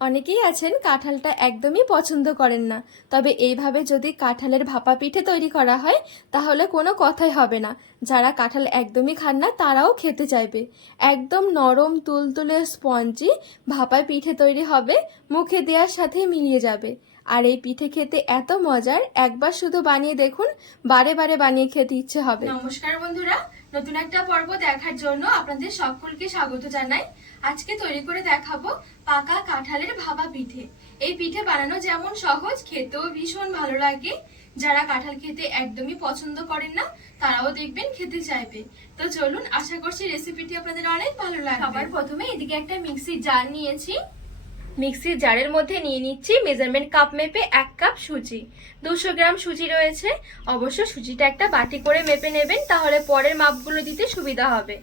অনেকেই আছেন কাঁঠালটা একদমই পছন্দ করেন না। তবে এইভাবে যদি কাঁঠালের ভাপা পিঠে তৈরি করা হয়, তাহলে কোনো কথাই হবে না। যারা কাঁঠাল একদমই খান না, তারাও খেতে চাইবে। একদম নরম, তুলতুলে স্পঞ্জি ভাপা পিঠে তৈরি হবে, মুখে দেওয়ার সাথে মিলিয়ে যাবে। আর এই পিঠে খেতে এত মজার, একবার শুধু বানিয়ে দেখুন, বারে বারে বানিয়ে খেতে ইচ্ছে হবে। নমস্কার বন্ধুরা নতুন একটা পর্ব দেখার জন্য আপনাদের সকলকে স্বাগত জানাই। আজকে তৈরি করে দেখাবো পাকা কাঁঠালের ভাপা পিঠে। এই পিঠে বানানো যেমন সহজ, খেতেও ভীষণ ভালো লাগে। যারা কাঁঠাল খেতে একদমই পছন্দ করেন না, তারাও দেখবেন খেতে চাইবে। তো চলুন, আশা করছি রেসিপিটি আপনাদের অনেক ভালো লাগবে। আবার প্রথমে এদিকে একটা মিক্সির জার নিয়েছি। মিক্সির জারের মধ্যে নিয়ে নিচ্ছি মেজারমেন্ট কাপ মেপে এক কাপ সুজি। দুশো গ্রাম সুজি রয়েছে। অবশ্য সুজিটা একটা বাটি করে মেপে নেবেন, তাহলে পরের মাপগুলো দিতে সুবিধা হবে।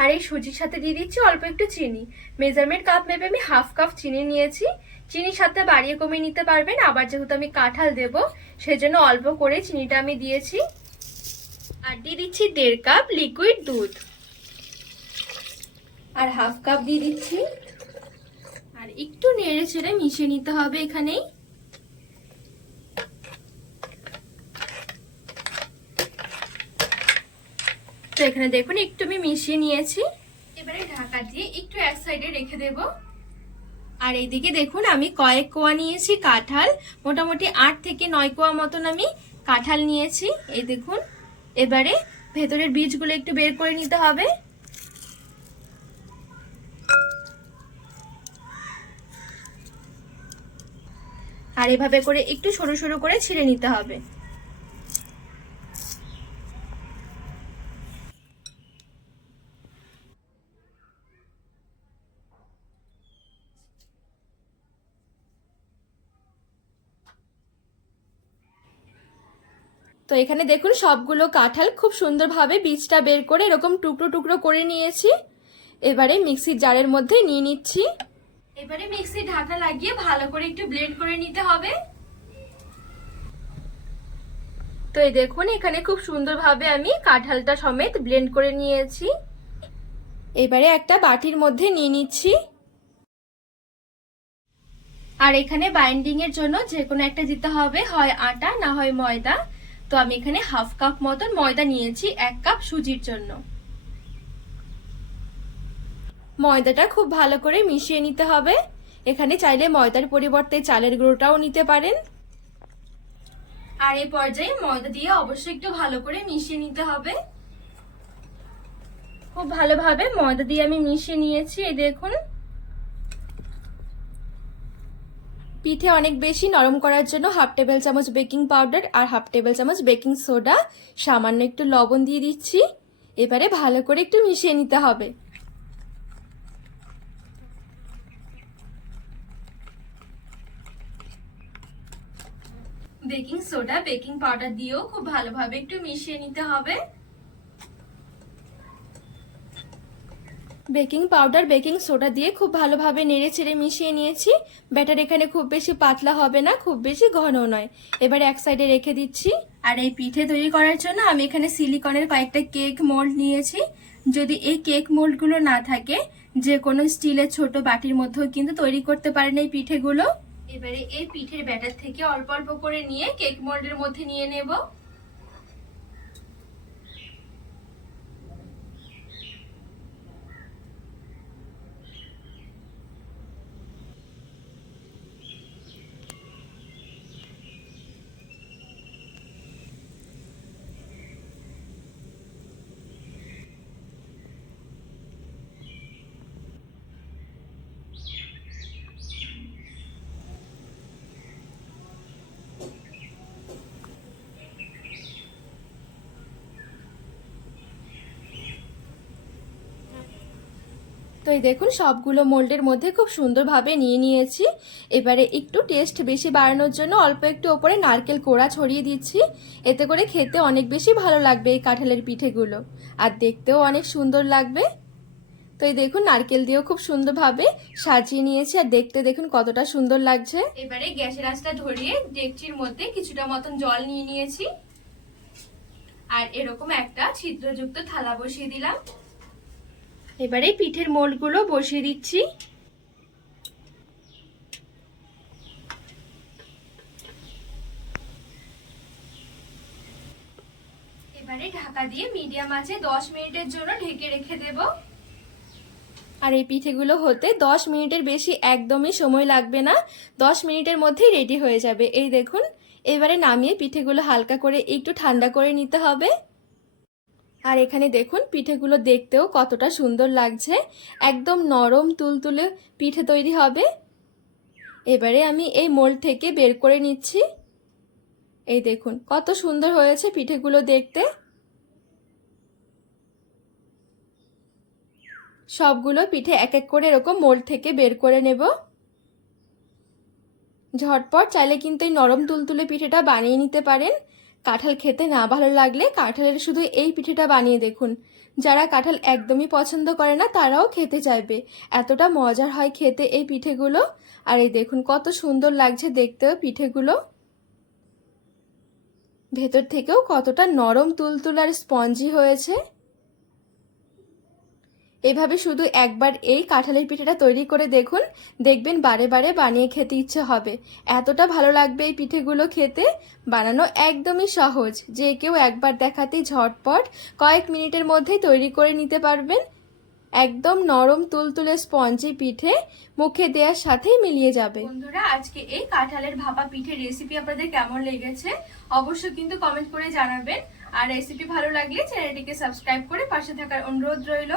আর এই সুজির সাথে দিয়ে দিচ্ছি অল্প একটু চিনি। মেজারমেন্ট কাপ মেপে আমি হাফ কাপ চিনি নিয়েছি। চিনির সাথে বাড়িয়ে কমিয়ে নিতে পারবেন। আবার যেহেতু আমি কাঁঠাল দেব, সেজন্য অল্প করে চিনিটা আমি দিয়েছি। আর দিয়ে দিচ্ছি দেড় কাপ লিকুইড দুধ। আর হাফ কাপ দিয়ে দিচ্ছি আর একটু নেড়ে ছেড়ে মিশিয়ে নিতে হবে এখানেই। তো এখানে দেখুন, একটু আমি মিশিয়ে নিয়েছি। এবারে ঢাকা দিয়ে একটু এক সাইডে রেখে দেব। আর এইদিকে দেখুন, আমি কয়েক কোয়া নিয়েছি কাঁঠাল। মোটামুটি আট থেকে নয় কোয়া মতন আমি কাঁঠাল নিয়েছি। এই দেখুন, এবারে ভেতরের বীজগুলো একটু বের করে নিতে হবে। আর এভাবে করে একটু সরু সরু করে ছিঁড়ে নিতে হবে। তো এখানে দেখুন, সবগুলো কাঁঠাল খুব সুন্দরভাবে বীজটা বের করে এরকম টুকরো টুকরো করে নিয়েছি। এবারে মিক্সির জারের মধ্যে নিয়ে নিচ্ছি। এবারে মিক্সির ঢাকা লাগিয়ে ভালো করে একটু ব্লেন্ড করে নিতে হবে। তো এই দেখুন, এখানে খুব সুন্দরভাবে আমি কাঁঠালটা সমেত ব্লেন্ড করে নিয়েছি। এবারে একটা বাটির মধ্যে নিয়ে নিচ্ছি। আর এখানে বাইন্ডিং এর জন্য যে কোনো একটা দিতে হবে, হয় আটা না হয় ময়দা। তো আমি এখানে হাফ কাপ মতন ময়দা নিয়েছি, এক কাপ সুজির জন্য। ময়দাটা খুব ভালো করে মিশিয়ে নিতে হবে। এখানে চাইলে ময়দার পরিবর্তে চালের গুঁড়োটাও নিতে পারেন। আর এই পর্যায়ে ময়দা দিয়ে অবশ্যই একটু ভালো করে মিশিয়ে নিতে হবে। খুব ভালোভাবে ময়দা দিয়ে আমি মিশিয়ে নিয়েছি, এই দেখুন। পিঠে অনেক বেশি নরম করার জন্য হাফ টেবিল চামচ বেকিং পাউডার আর হাফ টেবিল চামচ বেকিং সোডা, সামান্য একটু লবণ দিয়ে দিচ্ছি। এবারে ভালো করে একটু মিশিয়ে নিতে হবে। বেকিং সোডা, বেকিং পাউডার দিয়েও খুব ভালোভাবে একটু মিশিয়ে নিতে হবে। বেকিং পাউডার, বেকিং সোডা দিয়ে খুব ভালোভাবে নেড়ে চেড়ে মিশিয়ে নিয়েছি। ব্যাটার এখানে খুব বেশি পাতলা হবে না, খুব বেশি ঘন নয়। এবার এক সাইডে রেখে দিচ্ছি। আর এই পিঠে তৈরি করার জন্য আমি এখানে সিলিকনের কয়েকটা কেক মোল্ড নিয়েছি। যদি এই কেক মোল্ডগুলো না থাকে, যে কোনো স্টিলের ছোট বাটির মধ্যেও কিন্তু তৈরি করতে পারেন এই পিঠেগুলো। এবারে এই পিঠের ব্যাটার থেকে অল্প অল্প করে নিয়ে কেক মোল্ডের মধ্যে নিয়ে নেব তো এই দেখুন, সবগুলো মোল্ডের মধ্যে খুব সুন্দরভাবে নিয়ে নিয়েছি। এবারে একটু টেস্ট বেশি বাড়ানোর জন্য অল্প একটু ওপরে নারকেল কোড়া ছড়িয়ে দিচ্ছি। এতে করে খেতে অনেক বেশি ভালো লাগবে এই কাঁঠালের পিঠেগুলো। আর দেখতেও অনেক সুন্দর লাগবে। তো এই দেখুন, নারকেল দিয়েও খুব সুন্দরভাবে সাজিয়ে নিয়েছি আর দেখতে দেখুন কতটা সুন্দর লাগছে। এবারে গ্যাসের আঁচটা ধরিয়ে ডেকচির মধ্যে কিছুটা মতন জল নিয়ে নিয়েছি। আর এরকম একটা ছিদ্রযুক্ত থালা বসিয়ে দিলাম। এবারে পিঠের মোলগুলো বসিয়ে দিচ্ছি। এবারে ঢাকা দিয়ে মিডিয়াম আছে দশ মিনিটের জন্য ঢেকে রেখে দেব। আর এই পিঠেগুলো হতে দশ মিনিটের বেশি একদমই সময় লাগবে না। দশ মিনিটের মধ্যেই রেডি হয়ে যাবে। এই দেখুন, এবারে নামিয়ে পিঠেগুলো হালকা করে একটু ঠান্ডা করে নিতে হবে। আর এখানে দেখুন, পিঠেগুলো দেখতেও কতটা সুন্দর লাগছে। একদম নরম তুলতুলে পিঠে তৈরি হবে। এবারে আমি এই মোল্ড থেকে বের করে নিচ্ছি। এই দেখুন, কত সুন্দর হয়েছে পিঠেগুলো দেখতে। সবগুলো পিঠে এক এক করে এরকম মোল্ড থেকে বের করে নেব। ঝটপট চাইলে কিন্তু এই নরম তুলতুলে পিঠেটা বানিয়ে নিতে পারেন। কাঁঠাল খেতে না ভালো লাগলে কাঁঠালের শুধু এই পিঠেটা বানিয়ে দেখুন। যারা কাঁঠাল একদমই পছন্দ করে না, তারাও খেতে চাইবে। এতটা মজার হয় খেতে এই পিঠেগুলো। আর এই দেখুন, কত সুন্দর লাগছে দেখতেও পিঠেগুলো। ভেতর থেকেও কতটা নরম তুলতুল আর স্পঞ্জি হয়েছে। এভাবে শুধু একবার এই কাঁঠালের পিঠেটা তৈরি করে দেখুন, দেখবেন বারে বারে বানিয়ে খেতে ইচ্ছে হবে। এতটা ভালো লাগবে এই পিঠেগুলো খেতে। বানানো একদমই সহজ। যে কেউ একবার দেখাতেই ঝটপট কয়েক মিনিটের মধ্যেই তৈরি করে নিতে পারবেন। একদম নরম তুলতুলে স্পঞ্জি পিঠে মুখে দেওয়ার সাথেই মিলিয়ে যাবে। বন্ধুরা, আজকে এই কাঁঠালের ভাপা পিঠের রেসিপি আপনাদের কেমন লেগেছে অবশ্যই কিন্তু কমেন্ট করে জানাবেন। আর রেসিপি ভালো লাগলে চ্যানেলটিকে সাবস্ক্রাইব করে পাশে থাকার অনুরোধ রইল।